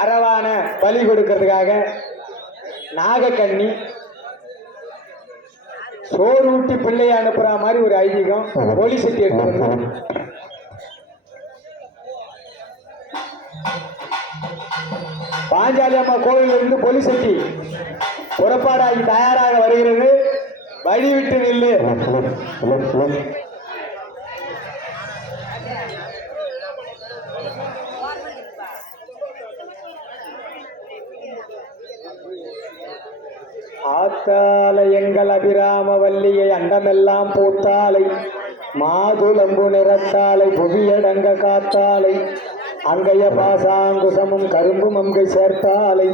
அரவான பலி கொடுக்கிறதுக்காக நாகக்கண்ணி சோறுட்டி பிள்ளைய அனுப்புற மாதிரி ஒரு ஐதீகம் போலீஸ் சட்டி எடுத்து பாஞ்சாலி அம்மா கோவிலில் இருந்து போலீஸ் சட்டி புறப்பாடாகி தயாராக வருகிறது. வழி விட்டு நில்லு. ஆத்தாலை எங்கள் அபிராம வல்லியை அண்டமெல்லாம் பூத்தாலை மாதுளம்பு நிறத்தாலை புவியடங்க காத்தாலை அங்கைய பாசாங்குசமும் கரும்பும் அங்கை சேர்த்தாலை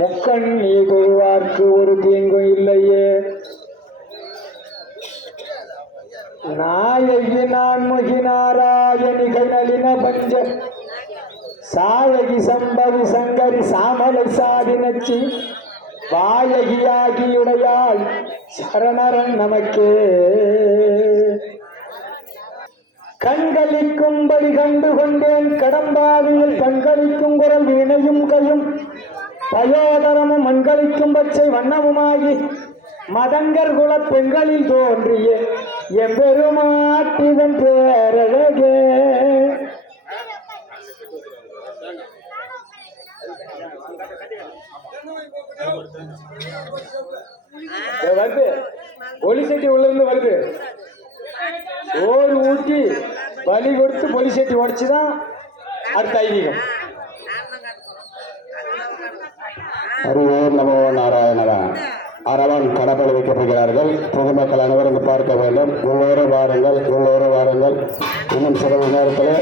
முக்கண் நீ தொழுவார்க்கு ஒரு தீங்கும் இல்லையே. நாயகி நான் முகினாராயணிகள் நளின பஞ்ச சாயகி சம்பவி சங்கரி சாமலை சாதி நச்சி வாயகியாகியுடையாள் சரணரன் நமக்கே. கண்களிக்கும்படி கண்டு கொண்டேன் கடம்பாவியில் கண்களிக்கும் குரல் வீணையும் கையும் பயோதரமும் மண்களிக்கும் பச்சை வண்ணமுமாகி மதங்கர் குல பெண்களில் தோன்றிய எம்பெருமாட்டிவன் பேரழகே. வருது ஒளிசட்டி உள்ள இருந்து வருது. ஓடு ஊட்டி பலி கொடுத்து பொலிசட்டி உடைச்சுதான் அடுத்த ஐதீகம். ஹரியே நமோ நாராயணா. அரவன் கடப்பல் வைக்கப்படுகிறார்கள். பொதுமக்கள் அனைவரும் பார்க்க வேண்டும். எல்லோரும் வாருங்கள், எல்லோரும் வாருங்கள். இன்னும் சிறிது நேரத்தில்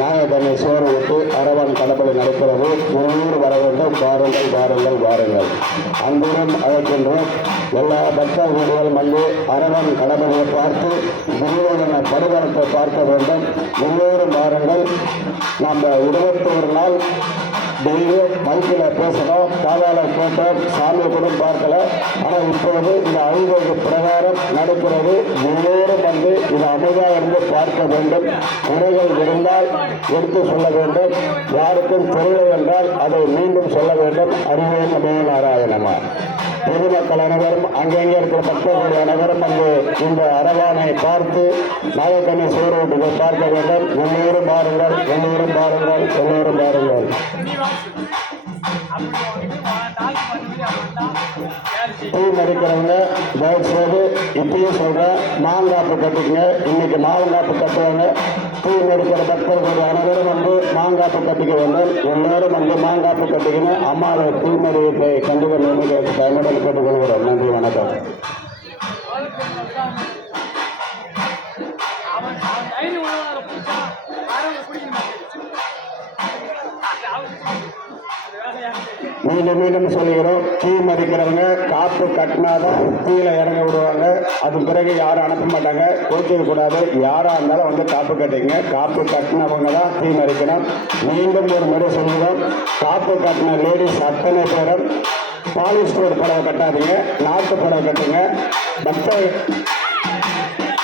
நாகக்கண்ணி சோறு விட்டு அரவன் கடப்பல் நடக்கிறது. எல்லோரும் வர வேண்டும். வாருங்கள், வாருங்கள், வாருங்கள். அன்புடன் அழைக்கின்றோம். எல்லா பக்தர்கள் வந்து அரவன் கடப்பலை பார்த்து துரியோதன படுகணத்தை பார்க்க வேண்டும். எல்லோரும் வாருங்கள். நம்ம 21 நாள் டெய்லியும் மைக்கில் பேசணும், காதால கேட்டோம், சாமியை கூட பார்க்கல. ஆனால் இப்போது இந்த ஐதீக பிரகாரம் நடக்கிறது. எல்லோரும் வந்து இது அமைதியாக இருந்து பார்க்க வேண்டும். குறைகள் இருந்தால் எடுத்து சொல்ல வேண்டும். யாருக்கும் தெரியவில்லை என்றால் அதை மீண்டும் சொல்ல வேண்டும். அறிவே நமோ நாராயணமா. பொதுமக்கள் அனைவரும் அங்கங்கே இருக்கிற பக்தர்கள் அனைவரும் வந்து இந்த அரவானை பார்த்து நாகக்கண்ணி சூரியனை பார்க்க வேண்டும். எல்லோரும் பாருங்கள், எல்லோரும் பாருங்கள், எல்லோரும் பாருங்கள். பூ நடிக்கிறவங்க தயவுசெய்து இப்பயும் சொல்றேன், மாங்காப்பு கட்டிக்கங்க. இன்னைக்கு மாங்காப்பு கட்டுவாங்க. பூ நடிக்கிற பக்தர்கள் அனைவரும் வந்து மாங்காப்பு கட்டிக்க வேண்டும். எல்லோரும் வந்து மாங்காப்பு கட்டிக்கணும். அம்மாவை பூ நடிகை கண்டுகள் டைமுடன் கேட்டுக்கொள்கிறோம். நன்றி, வணக்கம். மீண்டும் மீண்டும் சொல்லுகிறோம், தீ மதிக்கிறவங்க காப்பு கட்டினாதான் தீயில இறங்க விடுவாங்க. அது பிறகு யாரும் அனுப்ப மாட்டாங்க. கொடுக்க கூடாது. யாராக இருந்தாலும் வந்து காப்பு கட்டிங்க. காப்பு கட்டினவங்க தான் தீ மதிக்கணும். மீண்டும் ஒரு முறை சொல்லுகிறோம், காப்பு கட்டின லேடிஸ் அத்தனை பேரும் பாலிஸ்டர் புடவை கட்டாதீங்க, நாட்டு புடவை கட்டுங்க.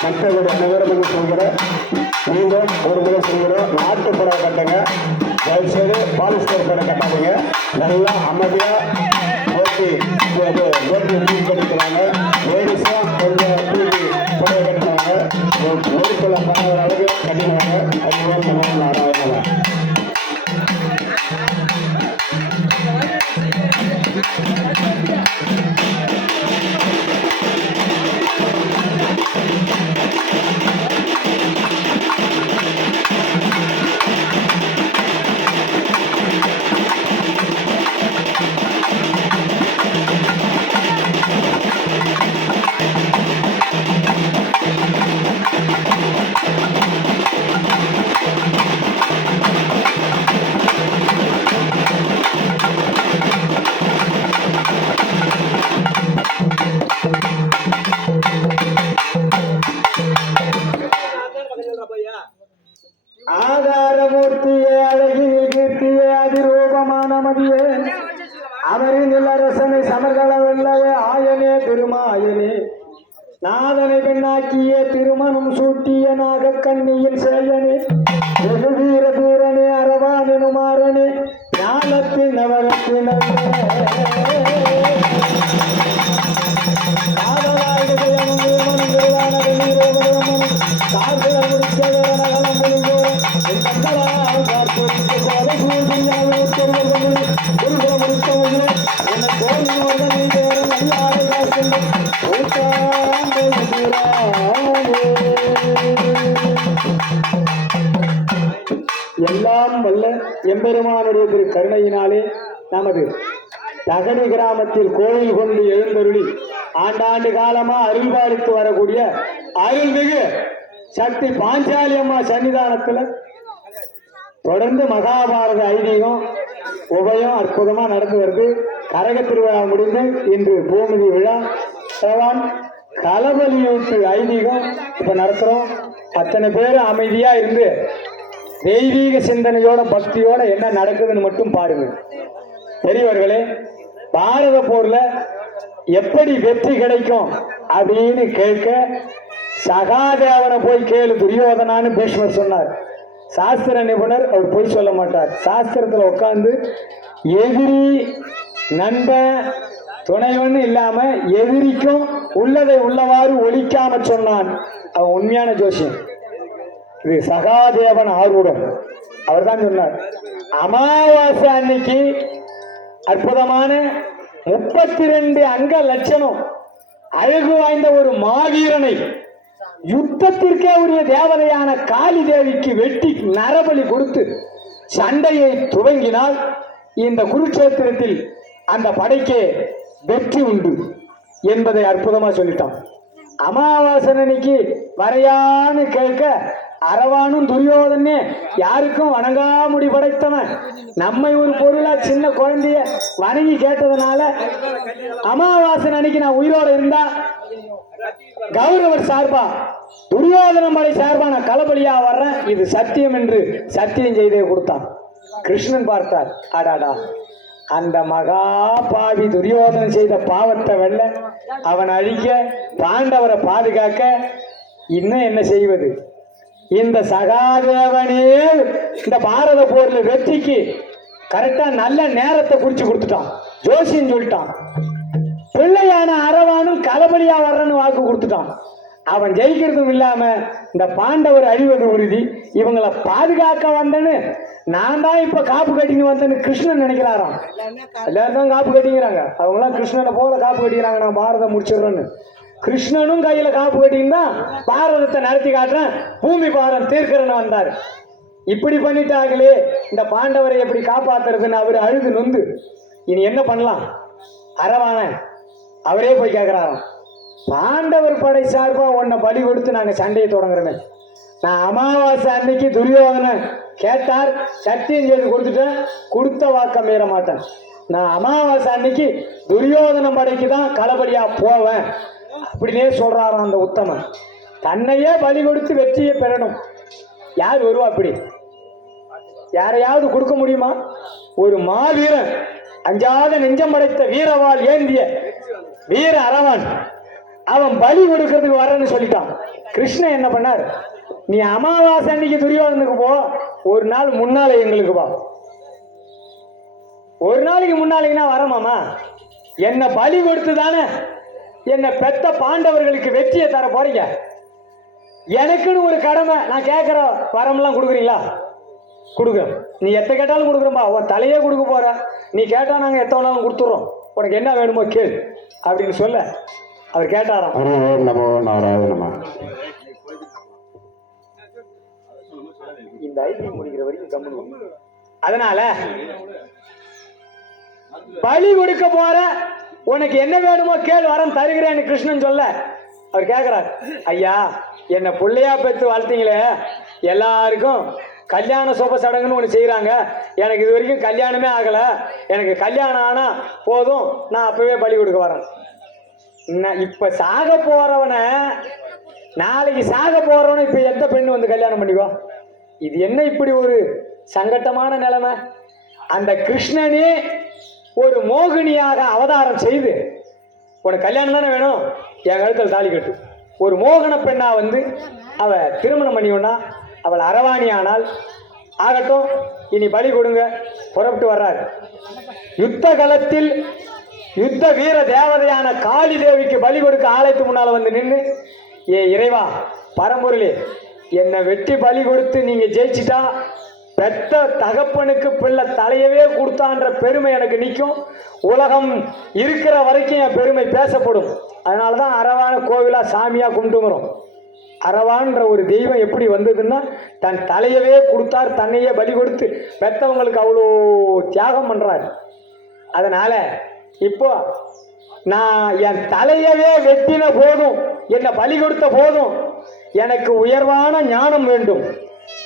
மற்றவர்கள் அனைவரும் சொல்கிறேன். மீண்டும் ஒரு முறை சொல்கிறோம், நாட்டு புடவை கட்டுங்க. தயவுசெய்து பாலிஸ்டர் புடவை கட்டாதீங்க. நல்லா அமைதியாக நோக்கி கட்டிக்கிறாங்க. லேடிஸும் கொஞ்சம் தூக்கி புடவை கட்டினாங்க. நெருப்பில் பரவ அளவுக்கு கட்டினாங்க. அதுதான் நமோ நாராயணா. ஆதாரமூர்த்தியே அழகினில் கீர்த்தியே அதிரூபமான மதியே அவரின் அரசனை சமர்கள வெள்ளவே ஆயனே திருமாயனே நாதனை பெண்ணாக்கிய திருமணம் சூட்டிய நாகக்கண்ணியின் சேயனே வெகுவீர வீரனே அரவானெனுமாறனே நவரத்தின் நவரத்தின் எல்லாம் வல்ல எம்பெருமானுடைய திரு கருணையினாலே நமது தகனி கிராமத்தில் கோயில் கொண்டு எழுந்தருளி ஆண்டாண்டு காலமா அருள்பாலித்து வரக்கூடிய அருள்மிகு சக்தி பாஞ்சாலி அம்மா சன்னிதானத்துல தொடர்ந்து மகாபாரத ஐதீகம் உபயம் அற்புதமா நடந்து வருது. கரக திருவிழா முடிந்து இன்று பூமிதி விழா களபலியூட்டு ஐதீகம் இப்ப நடத்துறோம். அத்தனை பேரும் அமைதியா இருந்து தெய்வீக சிந்தனையோட பக்தியோட என்ன நடக்குதுன்னு மட்டும் பாருங்க. பெரியவர்களே, பாரத போர்ல எப்படி வெற்றி கிடைக்கும் அப்படின்னு கேட்க சகாதேவனை போய் கேளு துரியோதனான்னு பீஷ்மர் சொன்னார். சாஸ்திர நிபுணர், அவர் போய் சொல்ல மாட்டார். சாஸ்திரத்துல உட்கார்ந்து எதிரி நண்பன் துணைவன் இல்லாம எதிரிக்கும் உள்ளதை உள்ளவாறு ஒழிக்காம சொன்னான். அவன் உண்மையான ஜோசியம். இது சகாதேவன் ஆரூடம். அவர் தான் சொன்னார், அமாவாசை அன்னைக்கு அற்புதமான 32 அங்க லட்சணம் அழகு வாய்ந்த ஒரு மாவீரனை யுத்தத்திற்கே உரிய தேவதையான காளி தேவிக்கு வெட்டி நரபலி கொடுத்து சண்டையை துவங்கினால் இந்த குருட்சேத்திரத்தில் அந்த படைக்கே வெற்றி உண்டு என்பதை அற்புதமா சொல்லிட்டான். அமாவாசை அன்னைக்கு வரையான்னு கேட்க அரவானும் துரியோதனே யாருக்கும் வணங்காமுடி படைத்தவன் நம்மை ஒரு பொருளா சின்ன குழந்தைய வணங்கி கேட்டதுனால அமாவாசை அன்னைக்கு நான் உயிரோட இருந்தா கௌரவர் சார்பா துரியோதனம் படை சார்பா நான் களபலியா வர்றேன், இது சத்தியம் என்று சத்தியம் செய்தே கொடுத்தான். கிருஷ்ணன் பார்த்தார், ஆடாடா அந்த மகா பாவி துரியோதனன் செய்த பாவத்தை வெல்ல அவன் அழிக்க பாண்டவரை பாதுகாக்க இன்னும் என்ன செய்வது? இந்த சகாதேவனே இந்த பாரத போர்ல வெற்றிக்கு கரெக்டா நல்ல நேரத்தை குறிச்சு கொடுத்துட்டான். ஜோசியம் சொல்லிட்டான். பிள்ளையான அரவானும் களபலியா வர்றன்னு வாக்கு கொடுத்துட்டான். அவன் ஜெயிக்கிறதும் இல்லாம இந்த பாண்டவர் அழிவது உறுதி. இவங்களை பாதுகாக்க வந்தேன்னு நான் தான் இப்ப காப்பு கட்டின்னு வந்தேன்னு கிருஷ்ணன் நினைக்கிறாராம். எல்லாரும் தான் காப்பு கட்டிக்கிறாங்க. அவங்களாம் கிருஷ்ணனை போல காப்பு கட்டிக்கிறாங்க, நான் பாரதம் முடிச்சிடுறேன்னு. கிருஷ்ணனும் கையில காப்பு கட்டின்னு தான் பாரதத்தை நடத்தி காட்டுறேன், பூமி பாரம் தீர்க்கிறன்னு வந்தார். இப்படி பண்ணிட்டாங்களே, இந்த பாண்டவரை எப்படி காப்பாத்துறதுன்னு அவர் அழுது நொந்து இனி என்ன பண்ணலாம்? அரவான அவரே போய் கேட்கிறாராம், பாண்டவர் படை சார்பா உன்னை பலி கொடுத்து நாங்க சண்டையை தொடங்குறேன். நான் அமாவாசை அன்னைக்கு துரியோதனன் கேட்டார், சத்தியம் செய்து கொடுத்துட்டேன், கொடுத்த வாக்க மீற மாட்டேன். நான் அமாவாசை அன்னைக்கு துரியோதன படைக்கு தான் களபலியா போவேன் அப்படின்னே சொல்றாராம் அந்த உத்தமன். தன்னையே பலி கொடுத்து வெற்றியை பெறணும். யார் வருவா? அப்படி யாரையாவது கொடுக்க முடியுமா? ஒரு மாவீரன், அஞ்சாத நெஞ்சம் படைத்த வீரவாள் ஏந்திய வீர அரவான், அவன் பலி கொடுக்கறதுக்கு வரேன்னு சொல்லிட்டான். கிருஷ்ணன் என்ன பண்ணார்? நீ அமாவாசை அன்னைக்கு துரியோதனுக்கு போ, ஒரு நாள் முன்னால எங்களுக்கு வா. ஒரு நாளைக்கு முன்னாலேன்னா வரமாமா? என்ன பலி கொடுத்து தானே என்ன பெத்த பாண்டவர்களுக்கு வெற்றியை தர போறீங்க. எனக்குன்னு ஒரு கடமை, நான் கேட்கிற வரமெல்லாம் கொடுக்குறீங்களா? கொடுக்குறோம். நீ எத்த கேட்டாலும் கொடுக்குறோம்பா, உன் தலையே கொடுக்க போற. நீ கேட்டா நாங்க எத்த வேணாலும் கொடுத்துறோம், உனக்கு என்ன வேணுமோ கேள் அப்படின்னு சொல்ல அவர் கேட்டாராம். இந்த ஐதீகம் முடிக்கிற வரைக்கும் கம்முனு. அதனால பலி கொடுக்க போற, உனக்கு என்ன வேணுமோ கேள், வரம் தருகிறேன்னு கிருஷ்ணன் சொல்ல அவர் கேட்கிறார், ஐயா என்ன பிள்ளையா பெற்று வாழ்த்தீங்களே, எல்லாருக்கும் கல்யாண சோப சடங்குன்னு ஒன்று செய்கிறாங்க, எனக்கு இது வரைக்கும் கல்யாணமே ஆகலை, எனக்கு கல்யாணம் ஆனால் போதும், நான் அப்பவே பலி கொடுக்க வரேன். இப்போ சாக போறவனை, நாளைக்கு சாக போறவனை இப்போ எந்த பெண்ணு வந்து கல்யாணம் பண்ணிக்கோ? இது என்ன இப்படி ஒரு சங்கட்டமான நிலைமை? அந்த கிருஷ்ணனே ஒரு மோகினியாக அவதாரம் செய்து, உனக்கு கல்யாணம் தானே வேணும், என் கழுத்தில் தாலி கட்டு. ஒரு மோகன பெண்ணா வந்து அவ திருமணம் பண்ணிக்கொண்டா, அவள் அரவாணி ஆனால் ஆகட்டும், இனி பலி கொடுங்க. புறப்பட்டு வர்றாரு. யுத்த களத்தில் யுத்த வீர தேவதையான காளி தேவிக்கு பலி கொடுக்க ஆலயத்து முன்னால வந்து நின்று, ஏ இறைவா பரம்பொருளே, என்னை வெட்டி பலி கொடுத்து நீங்க ஜெயிச்சிட்டா பெத்த தகப்பனுக்கு பிள்ளை தலையவே கொடுத்தான்ற பெருமை எனக்கு நிற்கும். உலகம் இருக்கிற வரைக்கும் என் பெருமை பேசப்படும். அதனாலதான் அரவான கோவிலா சாமியா கும்பிட்டுங்கிறோம். அரவான்ற ஒரு தெய்வம் எப்படி வந்ததுன்னா, தன் தலையவே கொடுத்தார், தன்னையே பலி கொடுத்து பெத்தவங்களுக்கு அவ்வளோ தியாகம் பண்றாரு. அதனால இப்போ நான் என் தலையவே வெட்டின போதும், என்னை பலி கொடுத்த போதும், எனக்கு உயர்வான ஞானம் வேண்டும்.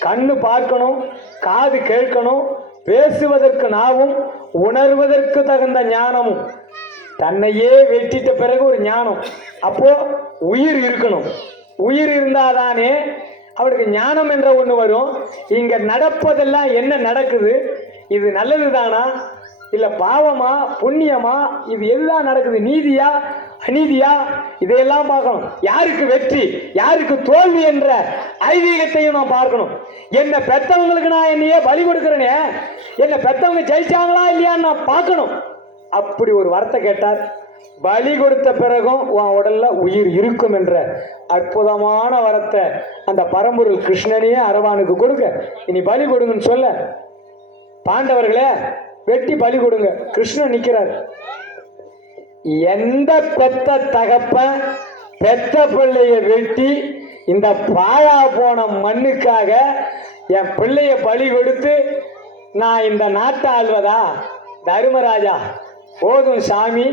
கண்ணு பார்க்கணும், காது கேட்கணும், பேசுவதற்கு நாவும், உணர்வதற்கு தகுந்த ஞானமும். தன்னையே வெட்டிட்ட பிறகு ஒரு ஞானம். அப்போ உயிர் இருக்கணும். உயிர் இருந்தாதானே அவருக்கு ஞானம் என்ற ஒன்று வரும். இங்க நடப்பதெல்லாம் என்ன நடக்குது, இது நல்லது தானா இல்ல பாவமா புண்ணியமா, இது எதுதான் நடக்குது, நீதியா அநீதியா, இதையெல்லாம் பார்க்கணும். யாருக்கு வெற்றி யாருக்கு தோல்வி என்ற ஐதீகத்தையும் நான் பார்க்கணும். என்ன பெத்தவங்களுக்கு நான் என்னையே பலி கொடுக்கிறேனே, என்ன பெத்தவங்க ஜெயிச்சாங்களா இல்லையான்னு நான் பார்க்கணும். அப்படி ஒரு வார்த்தை கேட்டார். பலி கொடுத்த பிறகும் உன் உடல்ல உயிர் இருக்கும் என்ற அற்புதமான வரத்தை அந்த பரம்பொருள் கிருஷ்ணனையே அரவானுக்கு கொடுக்க, இனி பலி கொடுங்கன்னு சொல்ல, பாண்டவர்களே வெட்டி பலி கொடுங்க. கிருஷ்ணன் நிக்கிறார். எந்த பெத்த தகப்பன் பெத்த பிள்ளைய வெட்டி இந்த பாழா போன மண்ணுக்காக என் பிள்ளைய பலி கொடுத்து நான் இந்த நாட்டை ஆள்வதா? தர்மராஜா, போதும் சாமி,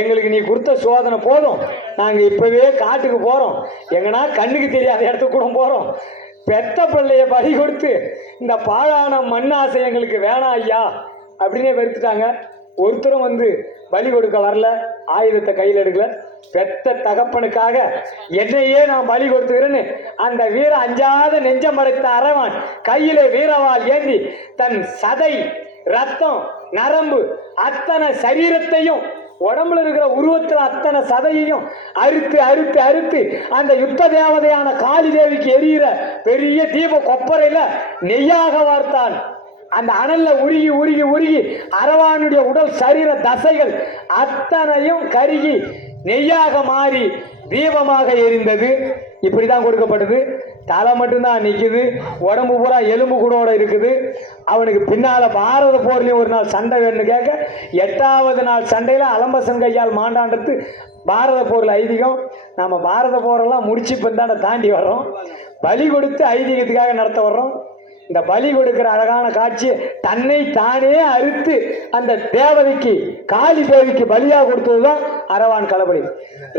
எங்களுக்கு நீ கொடுத்த சோதனை போதும். நாங்க இப்பவே காட்டுக்கு போறோம், எங்கன்னா கண்ணுக்கு தெரியாத இடத்துக்கு கூட போறோம். பெத்த பிள்ளைய பலி கொடுத்து இந்த பாழான மண்ணாசை எங்களுக்கு வேணாம் ஐயா அப்படின்னே வெறுத்துட்டாங்க. ஒருத்தரும் வந்து பலி கொடுக்க வரல, ஆயுதத்தை கையில் எடுக்கல. பெத்த தகப்பனுக்காக என்னையே நான் பலி கொடுத்துக்கிறேன்னு அந்த வீர அஞ்சாத நெஞ்சம் படைத்த அரவன் கையில வீரவால் ஏந்தி தன் சதை ரத்தம் நரம்பு அத்தனை சரீரத்தையும், உடம்புல இருக்கிற உருவத்தில் அத்தனை சதையையும் அறுத்து அறுத்து அறுத்து அந்த யுத்த தேவதையான காளி தேவிக்கு எரிகிற பெரிய தீப கொப்பரையில நெய்யாக வார்த்தான். அந்த அனல்ல உருகி உருகி உருகி அரவானுடைய உடல் சரீர தசைகள் அத்தனையும் கருகி நெய்யாக மாறி தீபமாக எரிந்தது. இப்படிதான் கொடுக்கப்பட்டது. தலை மட்டும்தான் நிற்குது, உடம்பு பூரா எலும்பு கூடோட இருக்குது. அவனுக்கு பின்னால பாரத போர்லையும் ஒரு நாள் சண்டை வேணும்னு கேட்க, 8வது நாள் சண்டையில அலம்பசன் கையால் மாண்டான்றது பாரத போர்ல ஐதீகம். நம்ம பாரத போரெல்லாம் முடிச்சு இப்போ தானே தாண்டி வர்றோம். பலி கொடுத்து ஐதீகத்துக்காக நடத்த வர்றோம். இந்த பலி கொடுக்கிற அழகான காட்சி, தன்னை தானே அறுத்து அந்த தேவதைக்கு காளி தேவிக்கு பலியா கொடுத்ததுதான் அரவான் களபலி.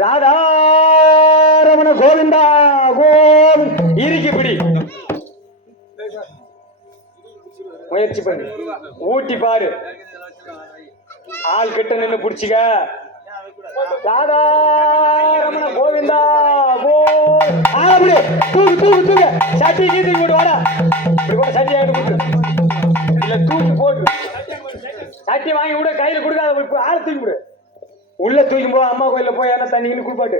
ராதாரமண கோவிந்தா கோவிந்த். இறுக்கி பிடி, முயற்சி பண்ணி ஊட்டி பாரு, ஆள் கிட்ட நின்று பிடிச்சிக்க. ராதாரமண கோவிந்தா கோவிந்த். தூக்கு தூக்கு தூக்கு, சட்டி கீதி போட்டு வாடா. சட்டி இல்ல தூக்கி போட்டு சட்டி வாங்கி விட, கையில கொடுக்காத, ஆள் தூக்கி விடு. உள்ள தூக்கி போ, அம்மா கோயில போய் என்ன தண்ணின்னு குளிப்பாட்டு.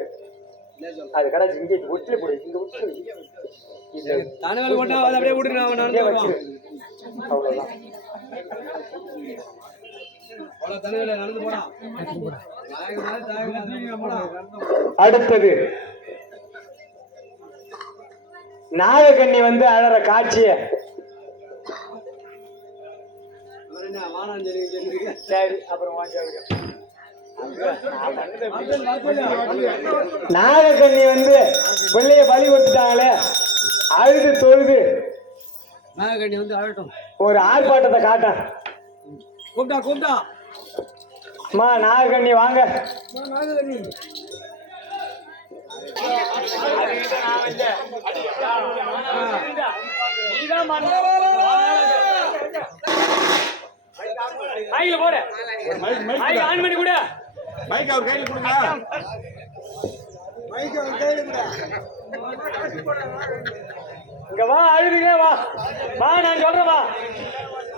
அது கடைச்சி இங்கே ஒட்டில போடு, இங்க ஒட்டில வச்சிரு. அவ்வளவுதான். அடுத்தது நாகக்கண்ணி வந்து அழற காட்சிய. சரி, அப்புறம் நாகக்கண்ணி வந்து பிள்ளைய பலி கொடுத்துட்டாங்களே, அழுது தொழுது நாகக்கண்ணி வந்து அழட்டும், ஒரு ஆர்ப்பாட்டத்தை காட்டான். கூப்பிட்டா கூப்பிட்டா அம்மா நாகக்கண்ணி வாங்க. இங்க வா, அழுதுங்க வா வா, நான் சொல்றேன் வா.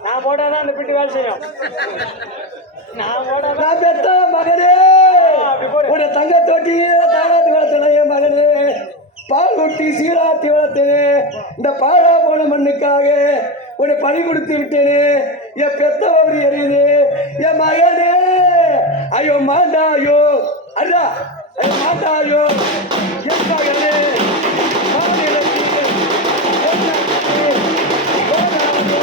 நான் போட்டாதான் அந்த பிட்டு வேலை செய்யும். நான் போட்டாதான் பெத்த மகனே, ஒரு தங்க தொட்டி தாராட்டு வளர்த்தனே மகனே, பால் ஊட்டி சீராட்டி வளர்த்தனே, இந்த பாழா போன மண்ணுக்காக உன்னை பணி கொடுத்து விட்டேனே, என் பெத்தவர் எரியுது, என் மகனே ஐயோ மாண்டாயோ, அடா ஐயோ மாண்டாயோ, என் மகனே மாநிலத்தில் என் மகனே, போராடோ,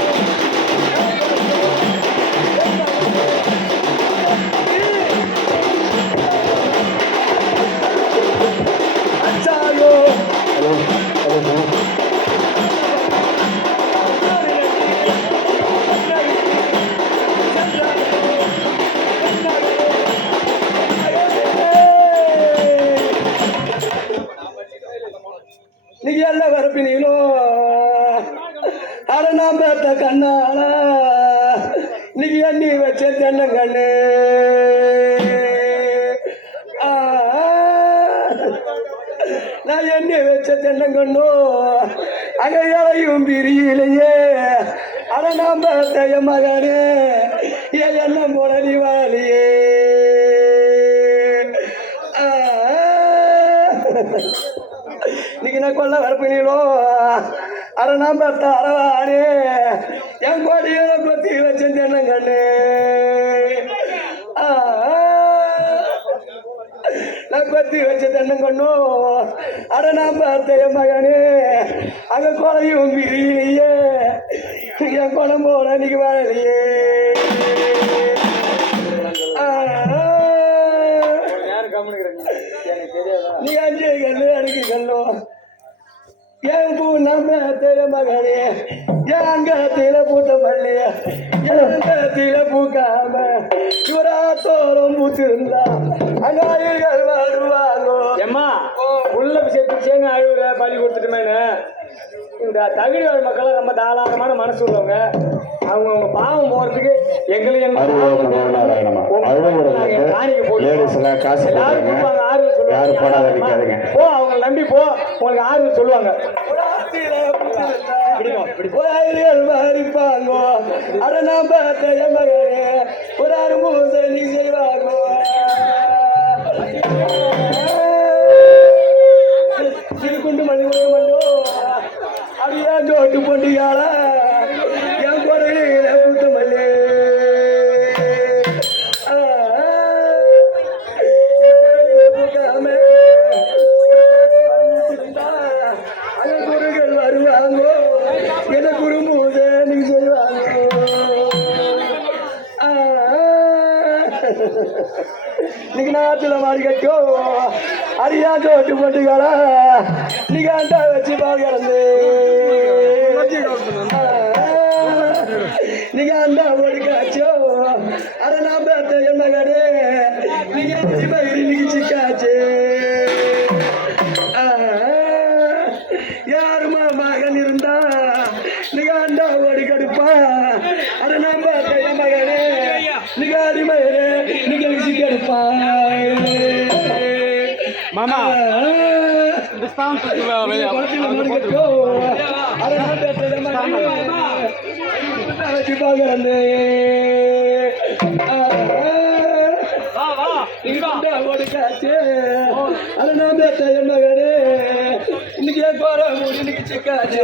அச்சாயோ நீங்க எல்லாம் வரப்பினீங்களோ அட நான் பார்த்த கண்ணால நீங்க எண்ணி வச்ச தென்னங்கண்ணு நான் எண்ணி வச்ச தென்னங்கண்ணோ அங்க இலையும் பிரியிலையே அட நான் பார்த்த என் மகனே என் எண்ணம் போல நீ வாழியே இன்னைக்கு நான் கொள்ள வரப்பினீங்களோ அரை நான் பார்த்த அரவானே என் கோடியில கொத்தி வச்சேன் தென்னங்கண்ணு நான் கொத்தி வச்ச தென்னங்கண்ணு அரை நான் பார்த்த என் மகனே அங்க கொலையும் விரியிலையே என் குணம் போல இன்னைக்கு வாழலையே நீ அஞ்சு கல்லு அடிக்கு கல்லோ என் பூ நம்ம தேர மகனே என் அங்கத்தில பூத்த பள்ளி என் பூக்காம இவரா தோறும் பூத்திருந்தா அங்காயிர்கள் வருவாங்கோ எம்மா உள்ள சேர்த்து அழுவுற பள்ளி கொடுத்துட்டுமேனு இந்த தகுதி மக்கள் ரொம்ப தாராளமான மனசு உள்ளவங்க அவங்க பாவம் போறதுக்கு எங்களையும் அவங்க நம்பி போ உங்களுக்கு ஆறுதல் சொல்லுவாங்க மாறிப்பாங்கோ அட நான் பார்த்த என் மகனே ஒரு அனுபவத்தை நீ செய்வாங்கோ திருக்குண்டு மணி மண்டோ அப்படியா ஜோட்டு பொண்டியால என் குறையில ஊத்த மல்லி குருகள் வருவாங்கோ என குறும்பூத நீ செய்வாங்க இன்னைக்கு நாத்துல மாடி கட்டோ அரியா ஜோட்டு பொண்டிகளா நீங்க அண்டா வச்சு பாக்கிறது நீங்க அந்த ஒடுக்காச்சோ அரை நான் பார்த்த என் மகனே நீங்க இன்னைக்கு சிக்காச்சு யாருமா மகன் இருந்தா நீங்க அந்த ஒடுக்கடுப்பா அரை நான் பார்த்த என் மகனே நீங்க அடிமையரே நீங்க சிக்கெடுப்பா மாமா இன்னைக்கு சிக்காச்சு